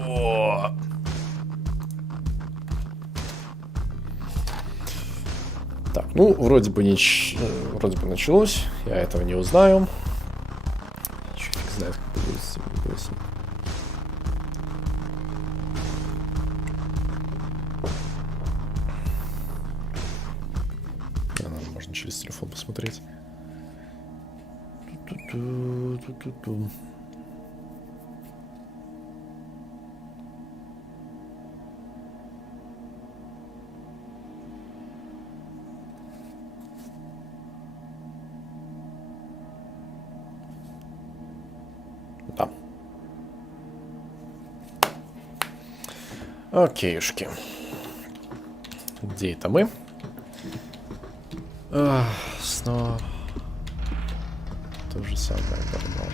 О! Так, ну, вроде бы началось. Я этого не узнаю. Черт знает, как будет с этим голосом. Можно через телефон посмотреть. Ту-ту-ту. Да. Окейушки. Где это мы? Снова то же самое говно.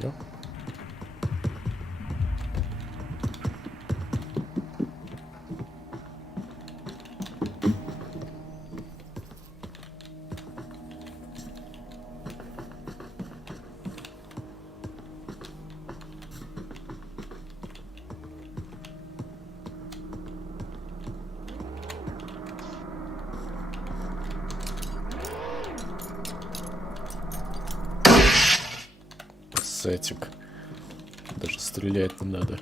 Алло. Сетик. Даже стрелять не надо.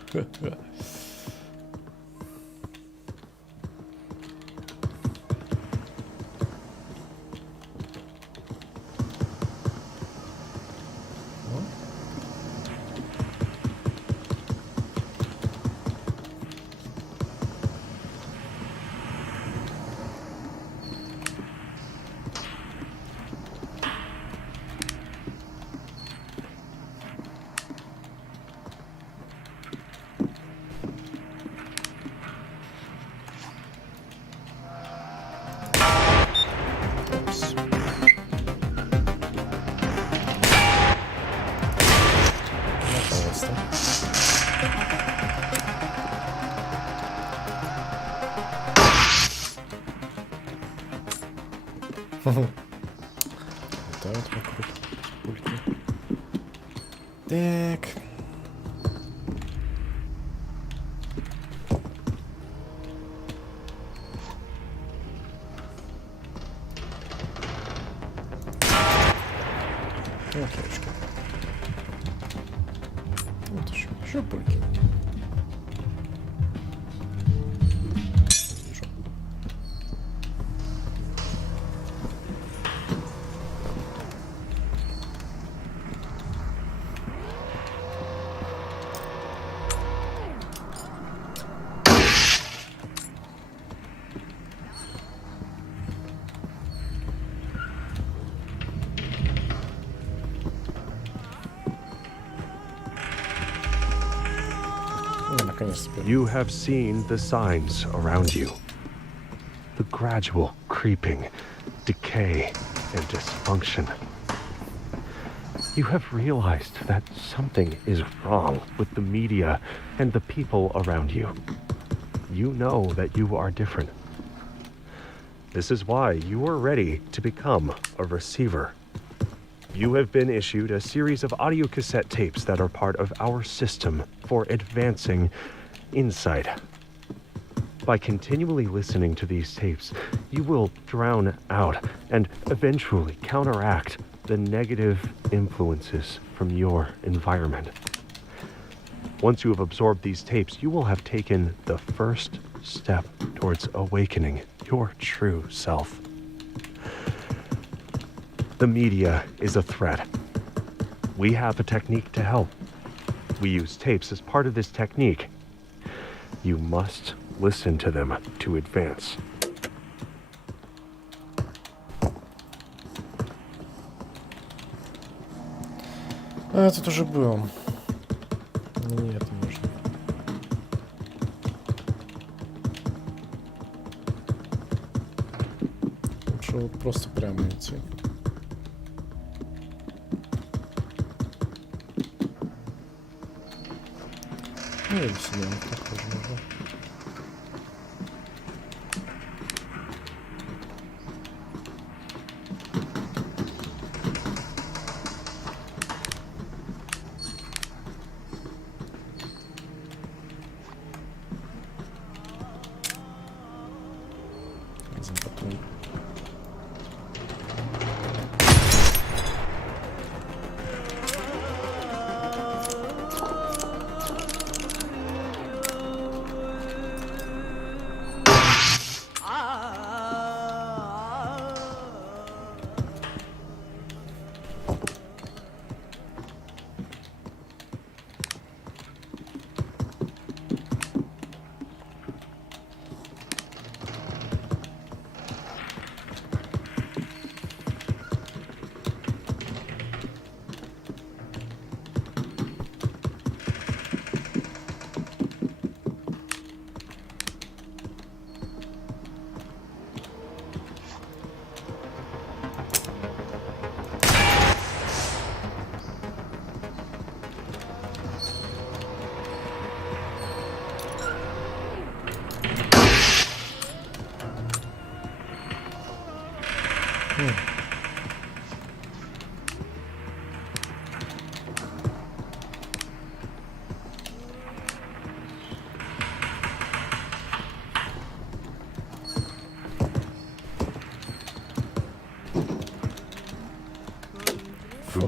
Летают вокруг пульки. Так. Окейшки. Вот еще пульки. Вижу. You have seen the signs around you. The gradual creeping, decay, and dysfunction. You have realized that something is wrong with the media and the people around you. You know that you are different. This is why you are ready to become a receiver. You have been issued a series of audio cassette tapes that are part of our system for advancing insight. By continually listening to these tapes, you will drown out and eventually counteract the negative influences from your environment. Once you have absorbed these tapes, you will have taken the first step towards awakening your true self. The media is a threat. We have a technique to help. We use tapes as part of this technique. You must listen to them to advance. А, тут уже был. Нет, не нужно. Лучше вот просто прямо идти. Ну или сюда вот так тоже можно.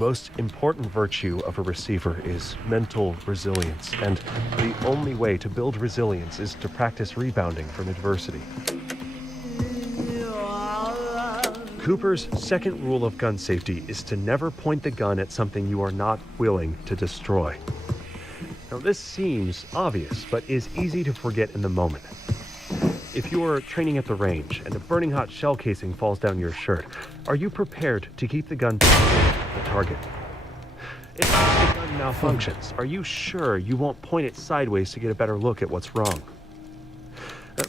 most important virtue of a receiver is mental resilience, and the only way to build resilience is to practice rebounding from adversity. Cooper's second rule of gun safety is to never point the gun at something you are not willing to destroy. Now, this seems obvious, but is easy to forget in the moment. If you're training at the range and a burning hot shell casing falls down your shirt, are you prepared to keep the gun at the target? If the gun malfunctions, are you sure you won't point it sideways to get a better look at what's wrong?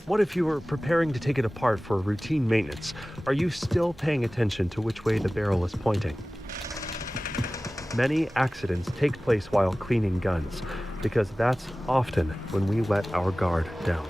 What if you were preparing to take it apart for routine maintenance? Are you still paying attention to which way the barrel is pointing? Many accidents take place while cleaning guns, because that's often when we let our guard down.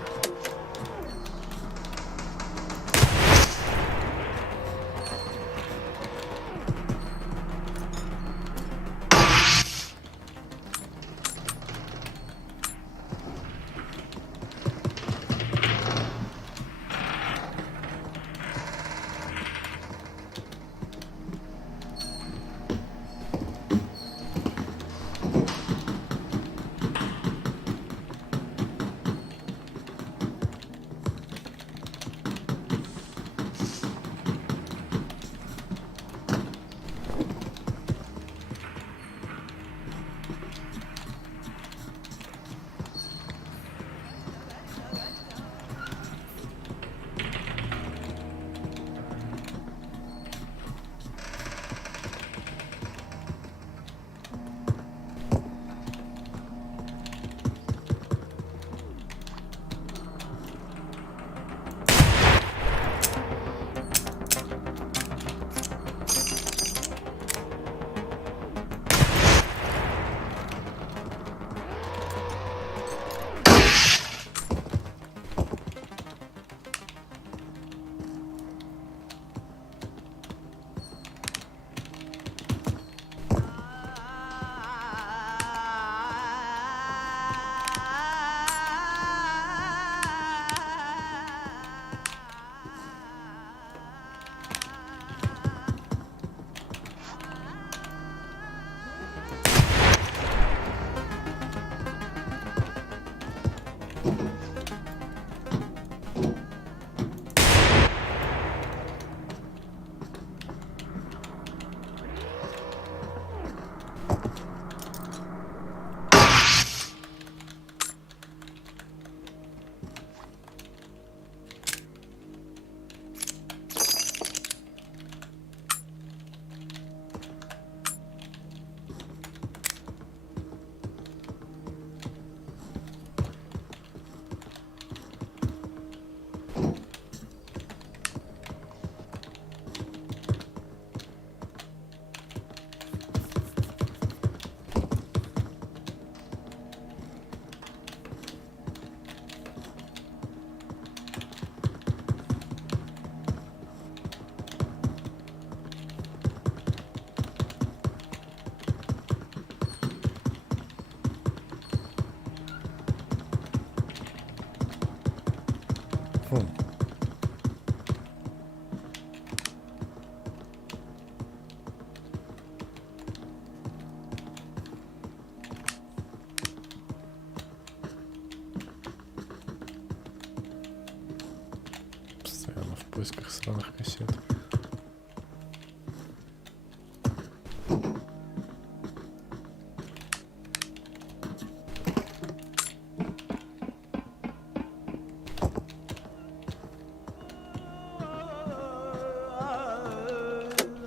Постоянно в поисках сраных кассет.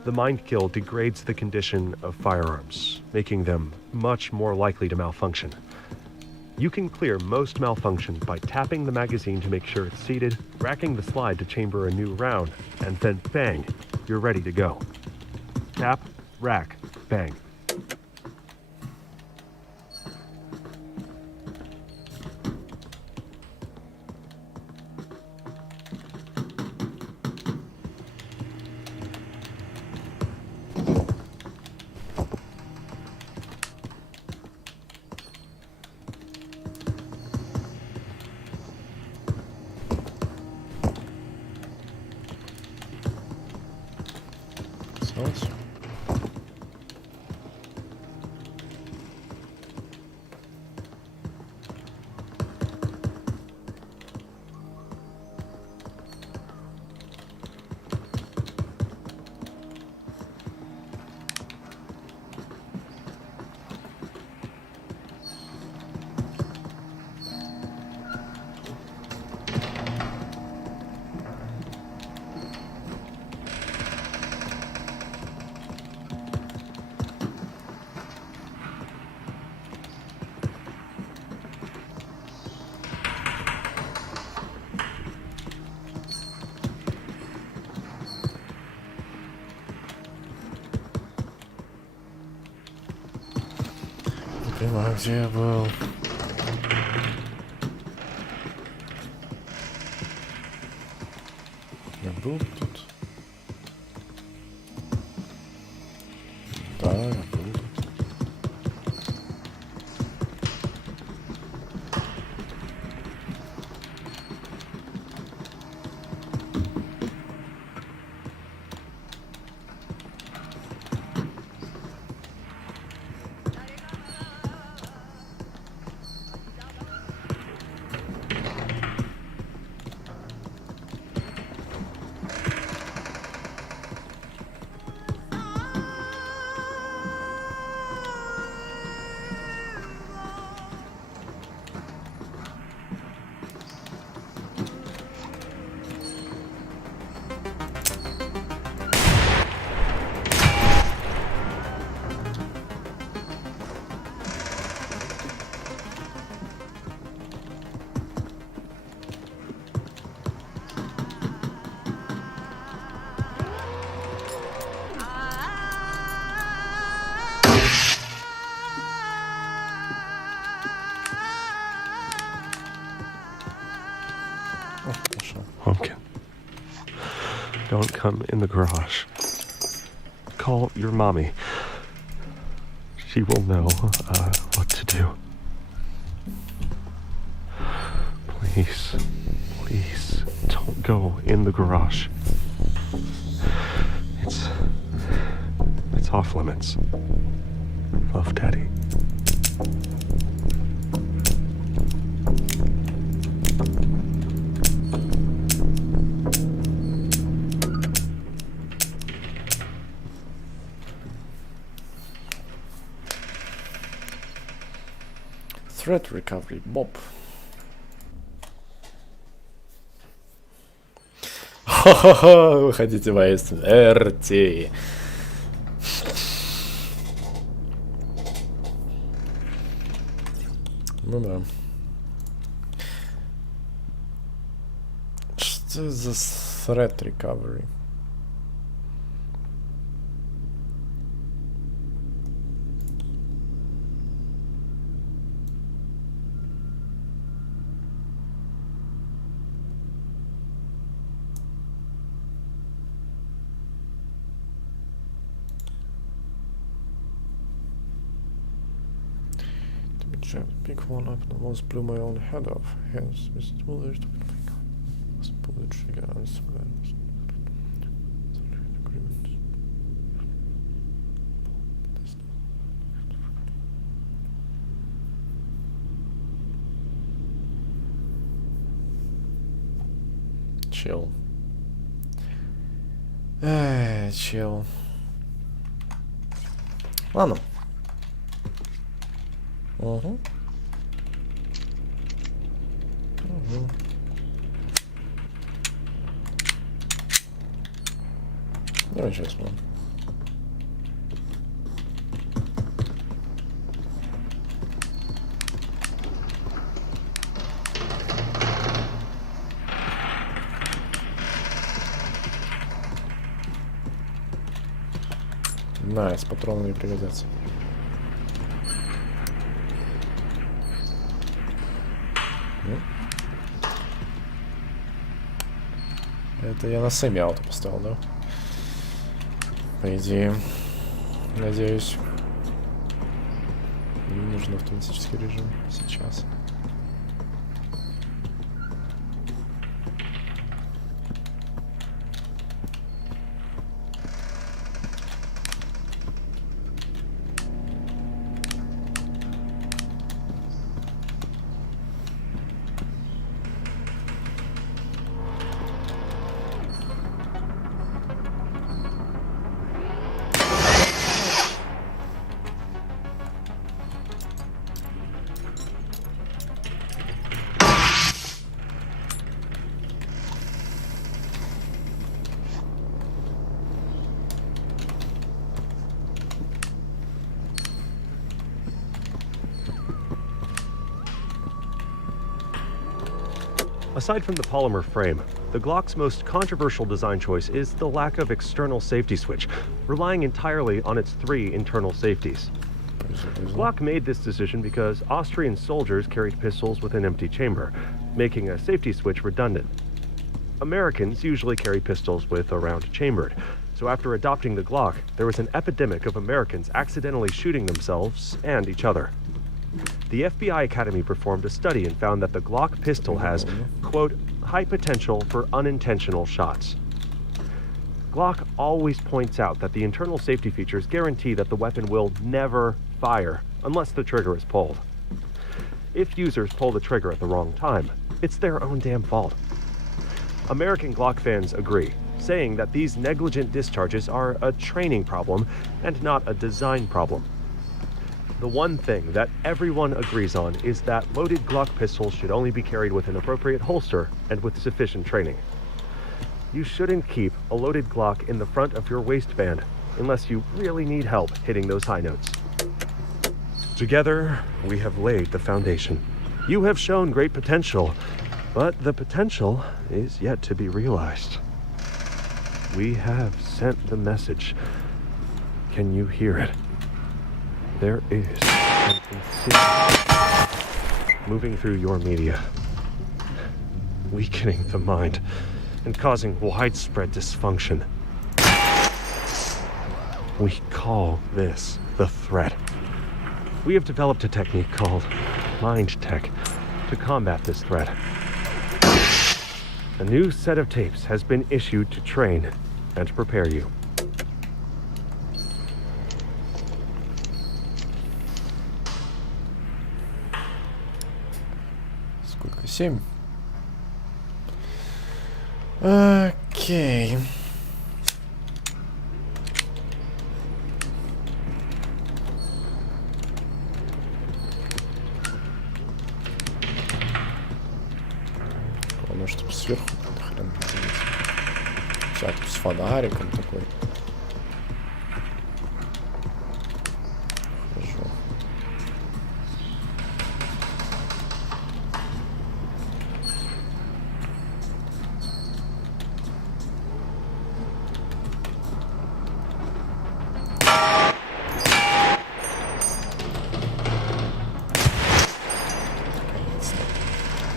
The mind kill degrades the condition of firearms, making them much more likely to malfunction. You can clear most malfunction by tapping the magazine to make sure it's seated, racking the slide to chamber a new round, and then bang, you're ready to go. Tap, rack, bang. А где я был? Я был тут. Да, я был тут. Pumpkin, don't come in the garage. Call your mommy. She will know what to do. Please, please, don't go in the garage. It's off limits. Love, Daddy. Threat recovery, Bob. Хо-хо-хо, вы хотите моей смерти. Ну да. Что за threat recovery? Pick one up and almost blew my own head off. Hence, Mr. Muller to pull the trigger on some agreement. Chill. Chill. Ладно. Угу. Угу. Давай сейчас вон. Найс, патроны не пригодятся. Это я на semi-auto поставил, да? По идее. Надеюсь. Мне нужен автоматический режим сейчас. Aside from the polymer frame, the Glock's most controversial design choice is the lack of external safety switch, relying entirely on its 3 internal safeties. Glock made this decision because Austrian soldiers carried pistols with an empty chamber, making a safety switch redundant. Americans usually carry pistols with a round chambered, so after adopting the Glock, there was an epidemic of Americans accidentally shooting themselves and each other. The FBI Academy performed a study and found that the Glock pistol has, quote, high potential for unintentional shots. Glock always points out that the internal safety features guarantee that the weapon will never fire unless the trigger is pulled. If users pull the trigger at the wrong time, it's their own damn fault. American Glock fans agree, saying that these negligent discharges are a training problem and not a design problem. The one thing that everyone agrees on is that loaded Glock pistols should only be carried with an appropriate holster and with sufficient training. You shouldn't keep a loaded Glock in the front of your waistband unless you really need help hitting those high notes. Together, we have laid the foundation. You have shown great potential, but the potential is yet to be realized. We have sent the message. Can you hear it? There is something secret moving through your media, weakening the mind and causing widespread dysfunction. We call this the threat. We have developed a technique called mind tech to combat this threat. A new set of tapes has been issued to train and prepare you. Сколько? 7? Окей. Главное, чтобы сверху хрен всякий с фонариком такой. Хорошо.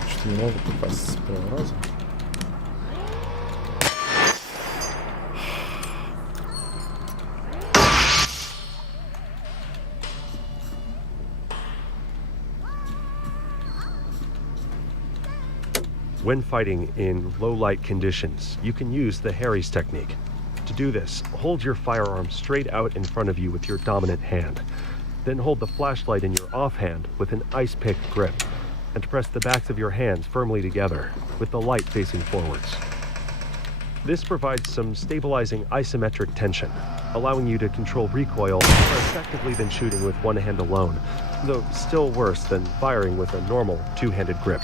Что-то не могу попасть с первого раза. When fighting in low-light conditions, you can use the Harry's technique. To do this, hold your firearm straight out in front of you with your dominant hand. Then hold the flashlight in your offhand with an ice pick grip, and press the backs of your hands firmly together, with the light facing forwards. This provides some stabilizing isometric tension, allowing you to control recoil more effectively than shooting with one hand alone, though still worse than firing with a normal two-handed grip.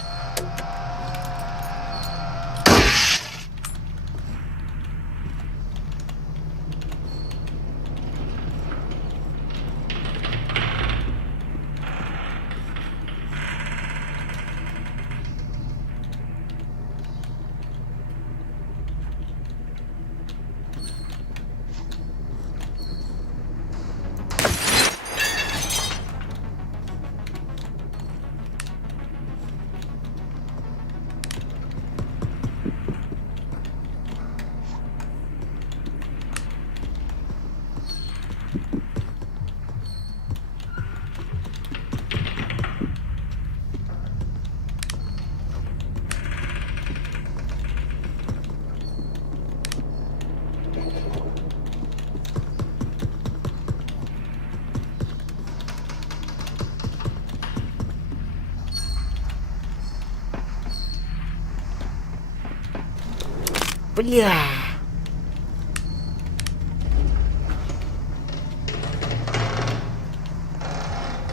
Бля!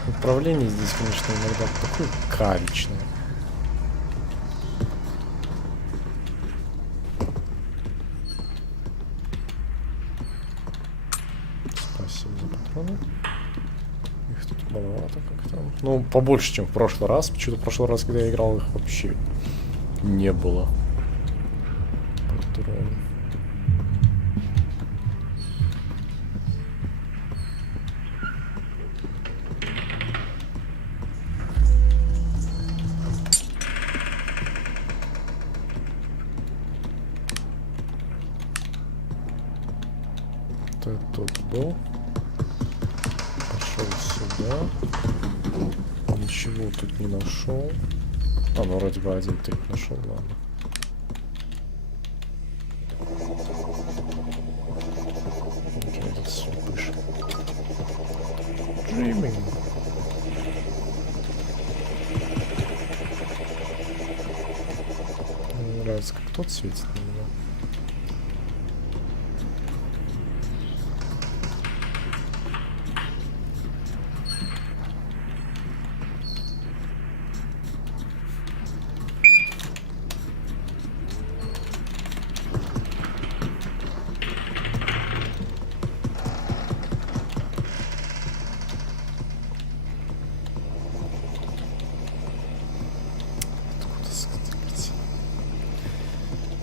Управление здесь, конечно, иногда такое кавичное. Спасибо за патроны. Их тут маловато как-то. Ну, побольше, чем в прошлый раз. Почему-то в прошлый раз, когда я играл, их вообще не было. Ты тут был. Пошел сюда. Ничего тут не нашел. А, ну вроде бы один трип нашел, ладно. Окей, этот слепыш. Dreaming. Мне нравится, как тот светит на меня.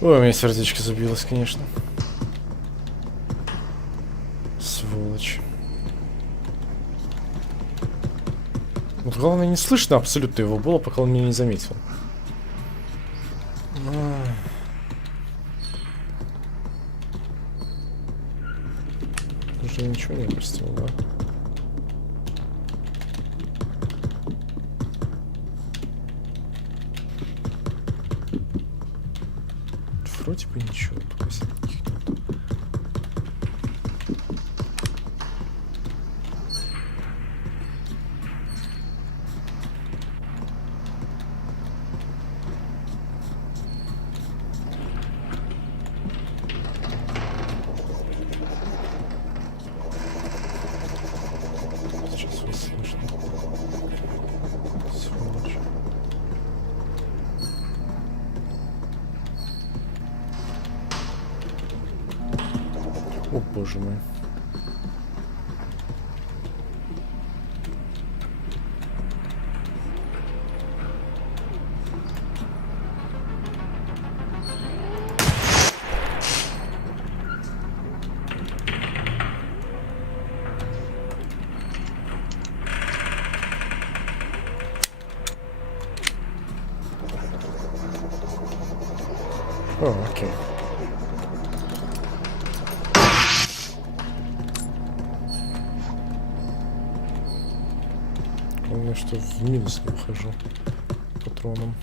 Ой, у меня сердечко забилось, конечно. Сволочь. Вот главное, не слышно абсолютно его было, пока он меня не заметил. Уже ничего не простил, да? Вроде бы ничего, пока никаких нет. Сейчас вас слышно. Сволочь. О, боже мой. О, окей. Главное, что в минус не ухожу патроном.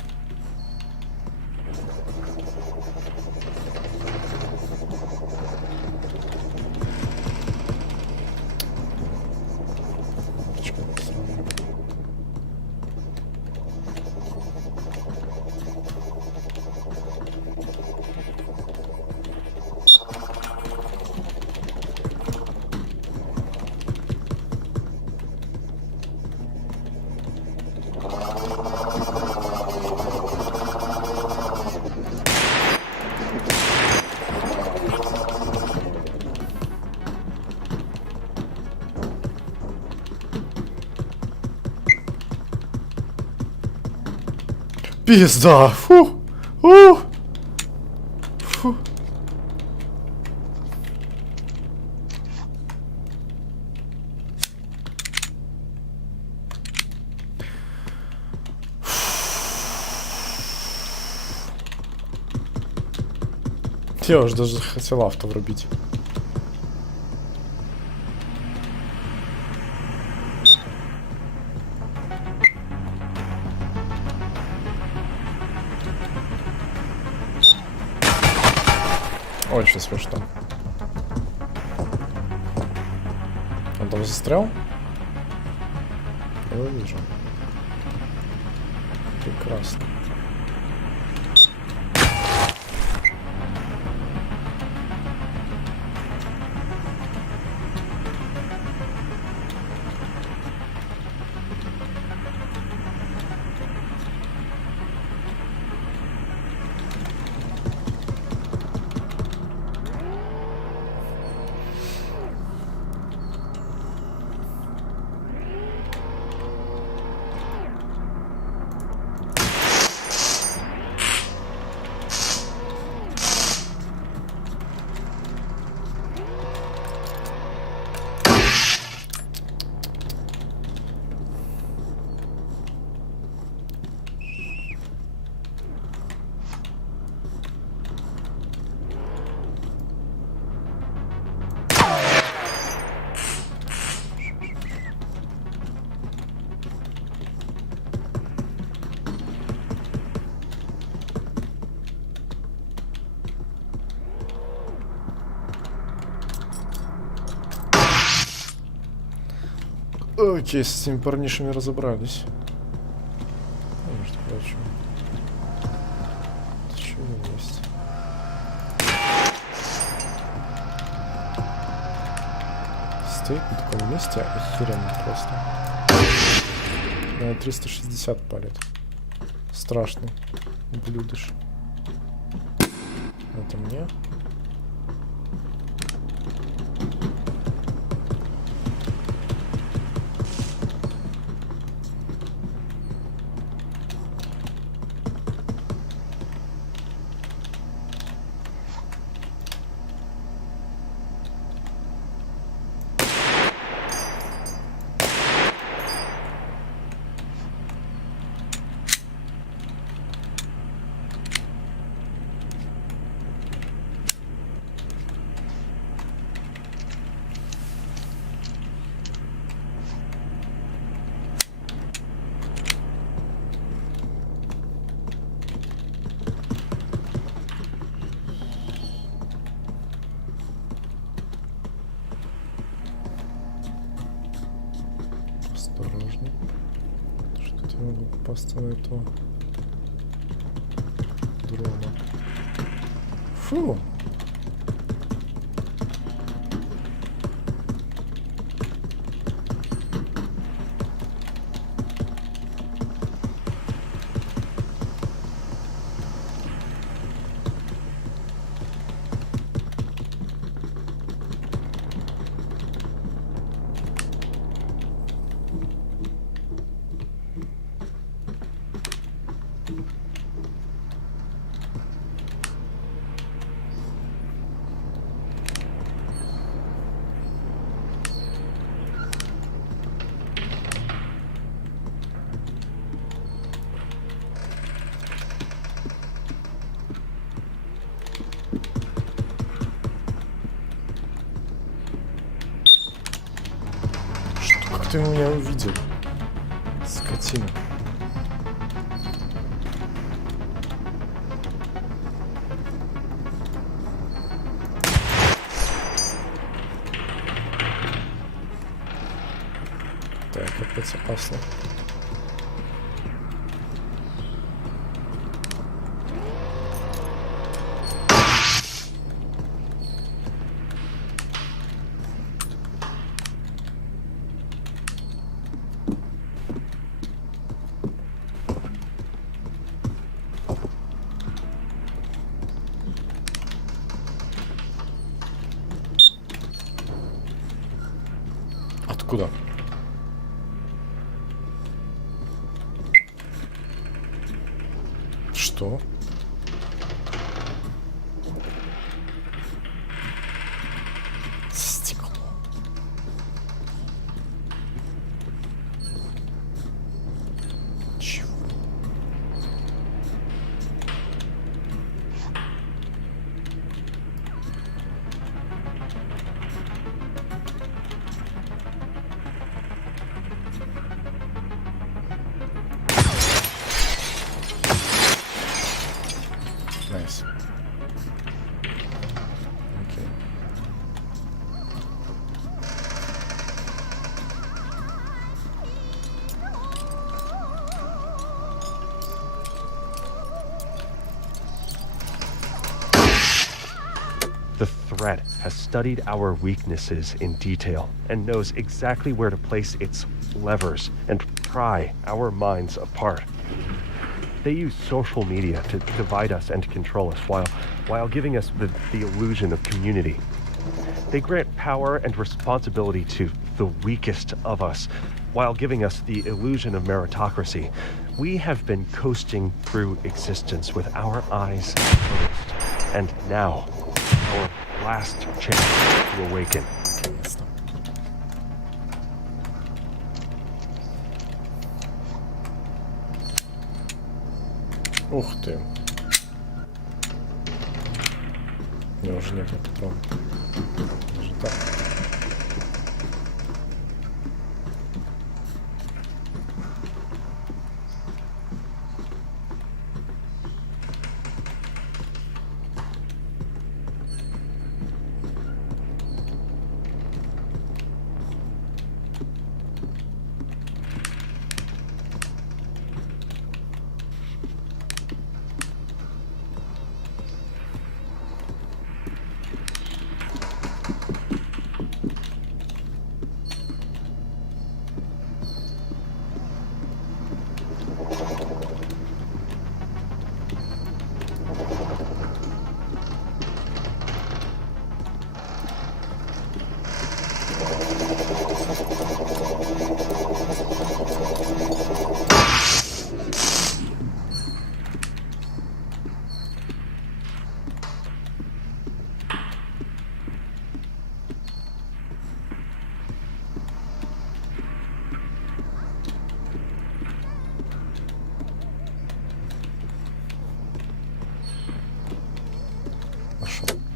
Пизда! Фу! Фу! Я уже даже хотел авто врубить. Очень смешно. Он там застрял? Я его вижу. Прекрасно. Окей, с этими парнишами разобрались. Между прочим. Это чего есть? Стоит на таком месте охеренно просто. 360 палит. Страшный ублюдыш. Это мне. Осторожно. Что-то я могу попасться на этого дрона. Фу! Как ты меня увидел? Скотина. Так, опять опасно. Откуда? Что? Стекло. Чего? Nice. Окей. The threat has studied our weaknesses in detail and knows exactly where to place its levers and pry our minds apart. They use social media to divide us and control us while giving us the illusion of community. They grant power and responsibility to the weakest of us while giving us the illusion of meritocracy. We have been coasting through existence with our eyes closed. And now, our last chance to awaken. Наконец-то. Ух ты. У меня уже нет патронов. Даже так.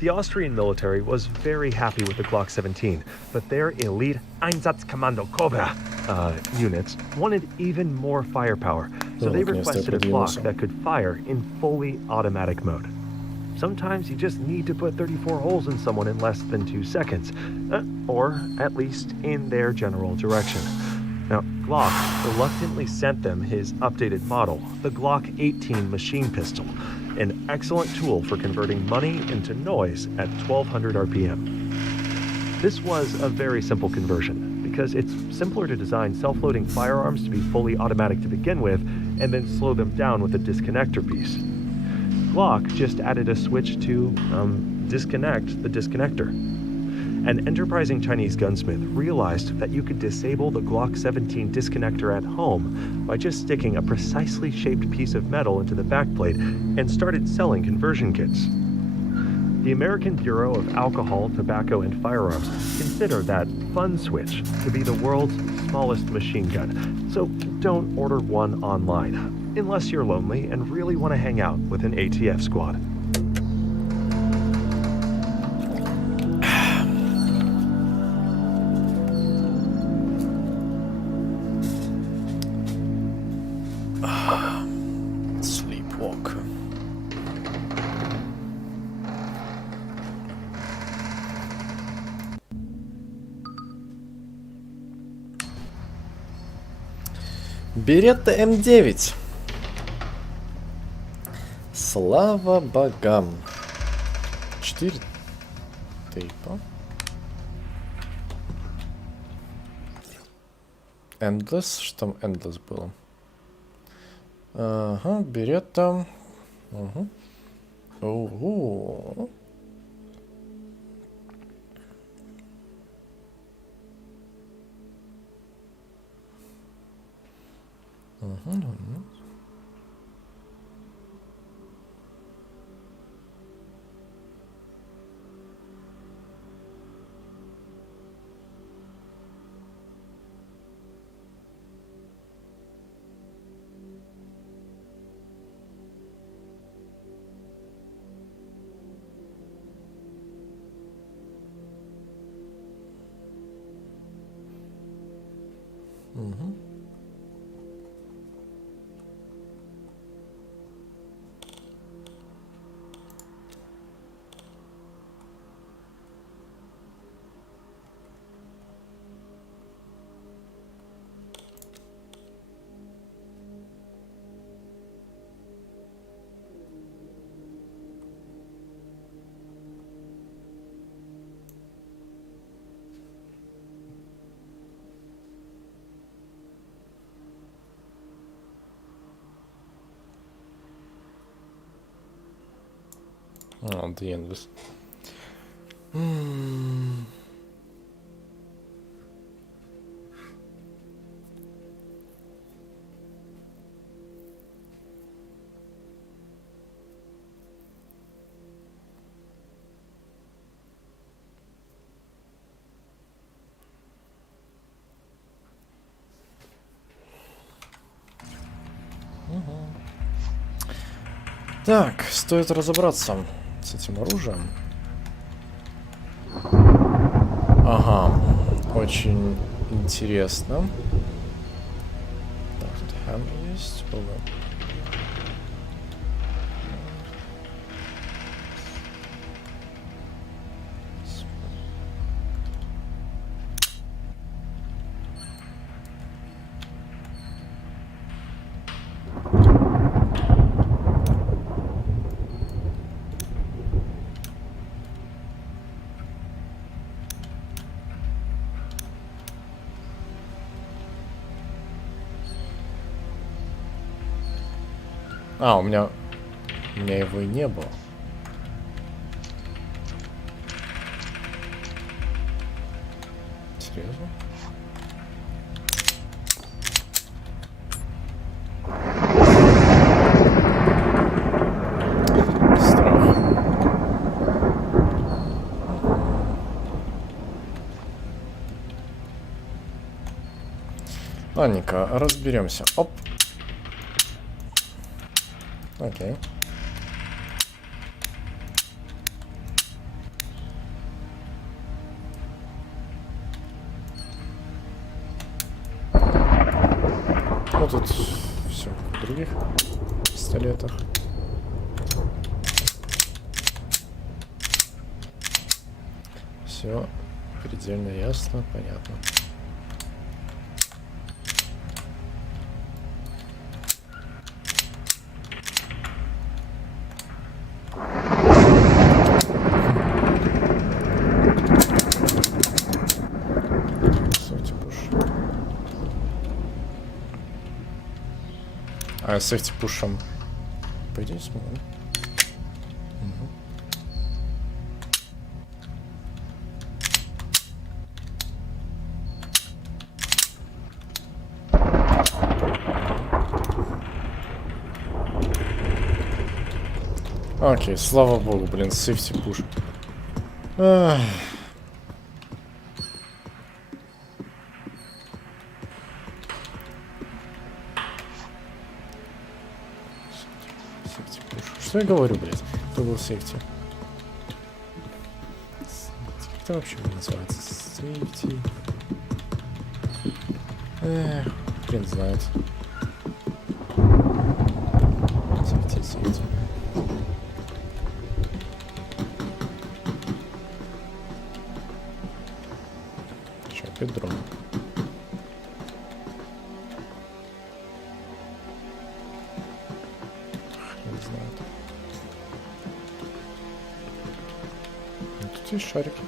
The Austrian military was very happy with the Glock 17, but their elite Einsatzkommando Cobra units wanted even more firepower, so they requested a Glock that could fire in fully automatic mode. Sometimes you just need to put 34 holes in someone in less than 2 seconds, or at least in their general direction. Now, Glock reluctantly sent them his updated model, the Glock 18 machine pistol, an excellent tool for converting money into noise at 1200 RPM. This was a very simple conversion, because it's simpler to design self-loading firearms to be fully automatic to begin with, and then slow them down with a disconnector piece. Glock just added a switch to, disconnect the disconnector. An enterprising Chinese gunsmith realized that you could disable the Glock 17 disconnector at home by just sticking a precisely shaped piece of metal into the backplate and started selling conversion kits. The American Bureau of Alcohol, Tobacco, and Firearms consider that fun switch to be the world's smallest machine gun, so don't order one online, unless you're lonely and really want to hang out with an ATF squad. Sleepwalk. Беретта М9. Слава богам. 4 тейпа. Endless. Что там Endless было? Ага, Беретта. Угу. Ого. Угу. Угу. Oh, the Endless. Так, стоит разобраться с этим оружием. Ага, очень интересно. Так, тут хэммер есть. Ого. А, у меня его и не было. Серьезно? Страх. Ладненько, разберемся. Оп. Окей. Ну тут все в других пистолетах. Все предельно ясно, понятно. А с этим пушем, по идее, смогу. Окей, слава богу, блин, сейфти пуш. Что я говорю, блядь? Кто был сейфти? Как это вообще называется? Сейфти. Хрен знает. Сейфти, сейфти. Че, опять дрон? Тут есть шарики.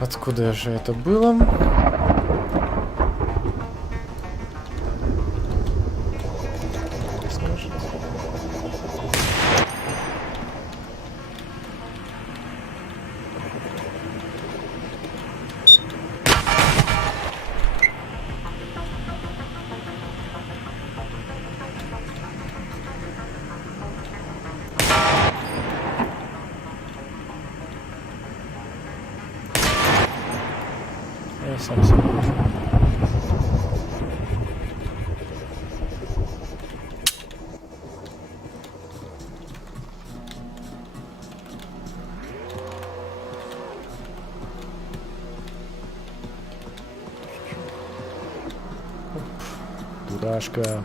Откуда же это было? Скажет. Я сам себе вижу. Дурашка.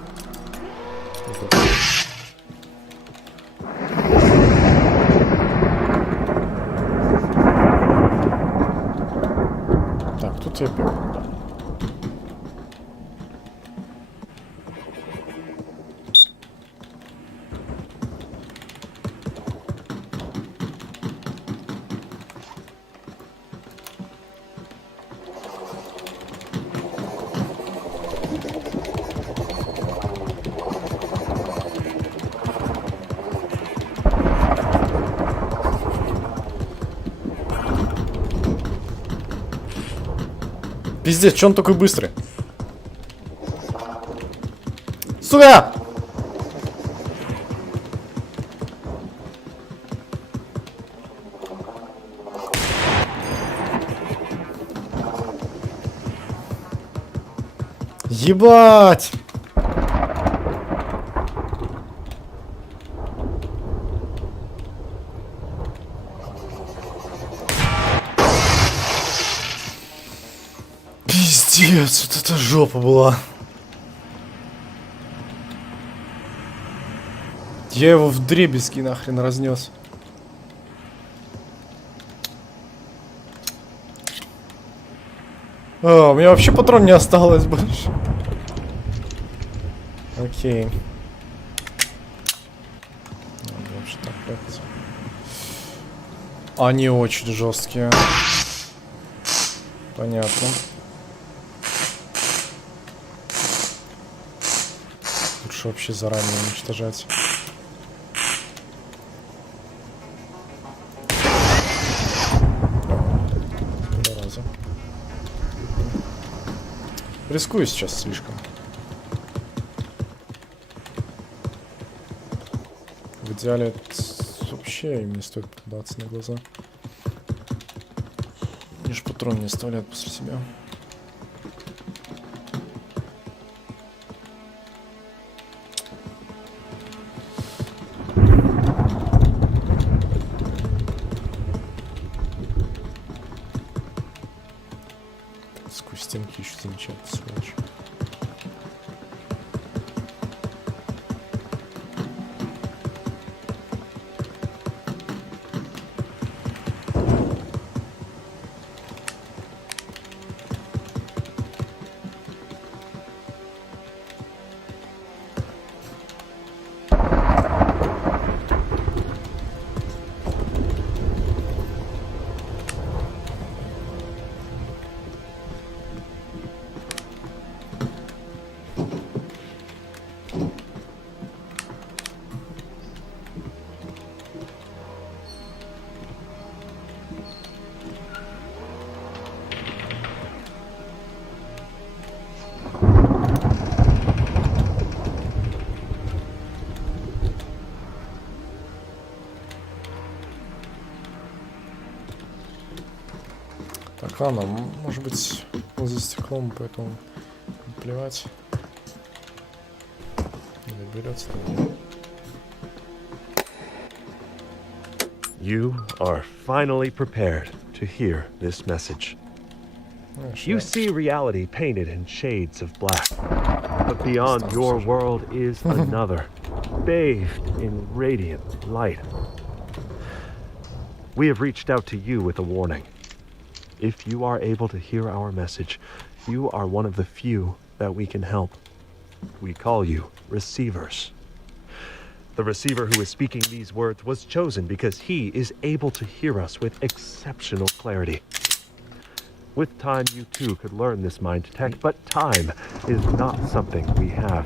Так, тут я пил. Пиздец, че он такой быстрый? Сука! Ебать! Пиздец, вот это жопа была. Я его вдребезги нахрен разнес. А, у меня вообще патрон не осталось больше. Окей. Надо вообще так как-то. Они очень жесткие. Понятно. Лучше вообще заранее уничтожать. Рискую сейчас слишком. В идеале вообще им не стоит попадаться на глаза. Они же патрон не оставляют после себя. Сквозь стенки еще замечательно, сволочь. Так, ладно, может быть, он за стеклом, поэтому плевать. Не доберется до меня. You are finally prepared to hear this message. Знаешь, You я- see reality painted in shades of black. But beyond your world is another, bathed in radiant light. We have reached out to you with a warning. If you are able to hear our message, you are one of the few that we can help. We call you receivers. The receiver who is speaking these words was chosen because he is able to hear us with exceptional clarity. With time, you too could learn this mind tech, but time is not something we have.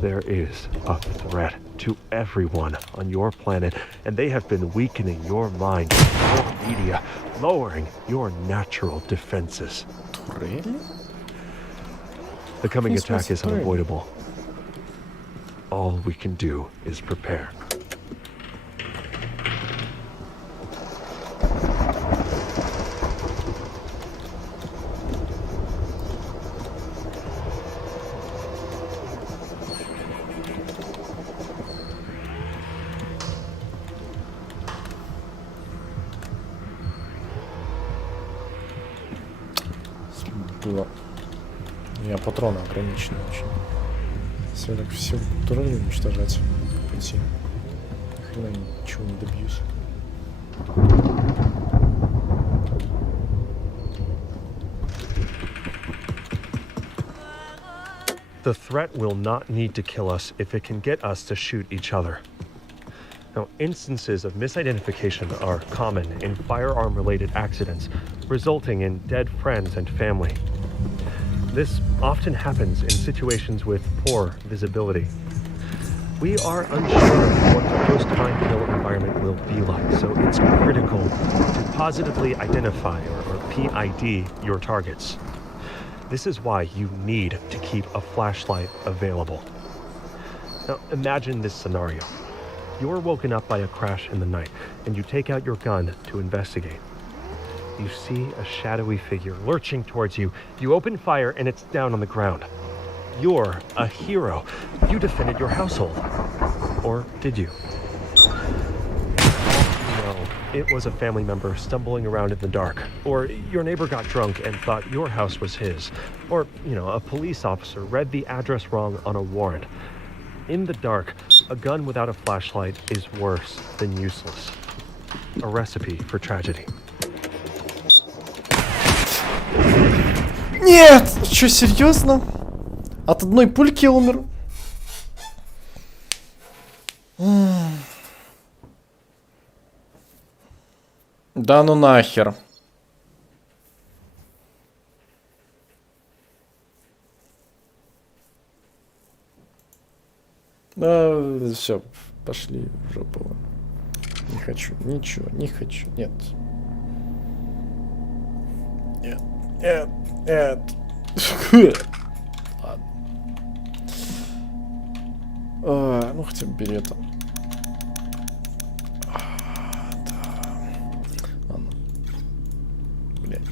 There is a threat to everyone on your planet, and they have been weakening your mind, your media, lowering your natural defenses. Really? The coming Yes, attack is Mr. Brady. unavoidable. All we can do is prepare. Было. У меня патроны ограничены очень. Если я так все турели уничтожать по пути, ни хрена ничего не добьюсь. The threat will not need to kill us if it can get us to shoot each other. Now, instances of misidentification are common in firearm-related accidents, resulting in dead friends and family. This often happens in situations with poor visibility. We are unsure what the post-time kill environment will be like, so it's critical to positively identify or PID your targets. This is why you need to keep a flashlight available. Now, imagine this scenario. You're woken up by a crash in the night, and you take out your gun to investigate. You see a shadowy figure lurching towards you. You open fire, and it's down on the ground. You're a hero. You defended your household. Or did you? No, it was a family member stumbling around in the dark. Or your neighbor got drunk and thought your house was his. Or, a police officer read the address wrong on a warrant. In the dark, a gun without a flashlight is worse than useless. A recipe for tragedy. Нет! Чё, серьезно? От одной пульки я умер? Да ну нахер. Да, все, пошли в жопу. Не хочу, ничего, не хочу, нет. Нет, нет, нет. Ладно. Ну, хотя бы бери это. Да. Ладно. Блядь.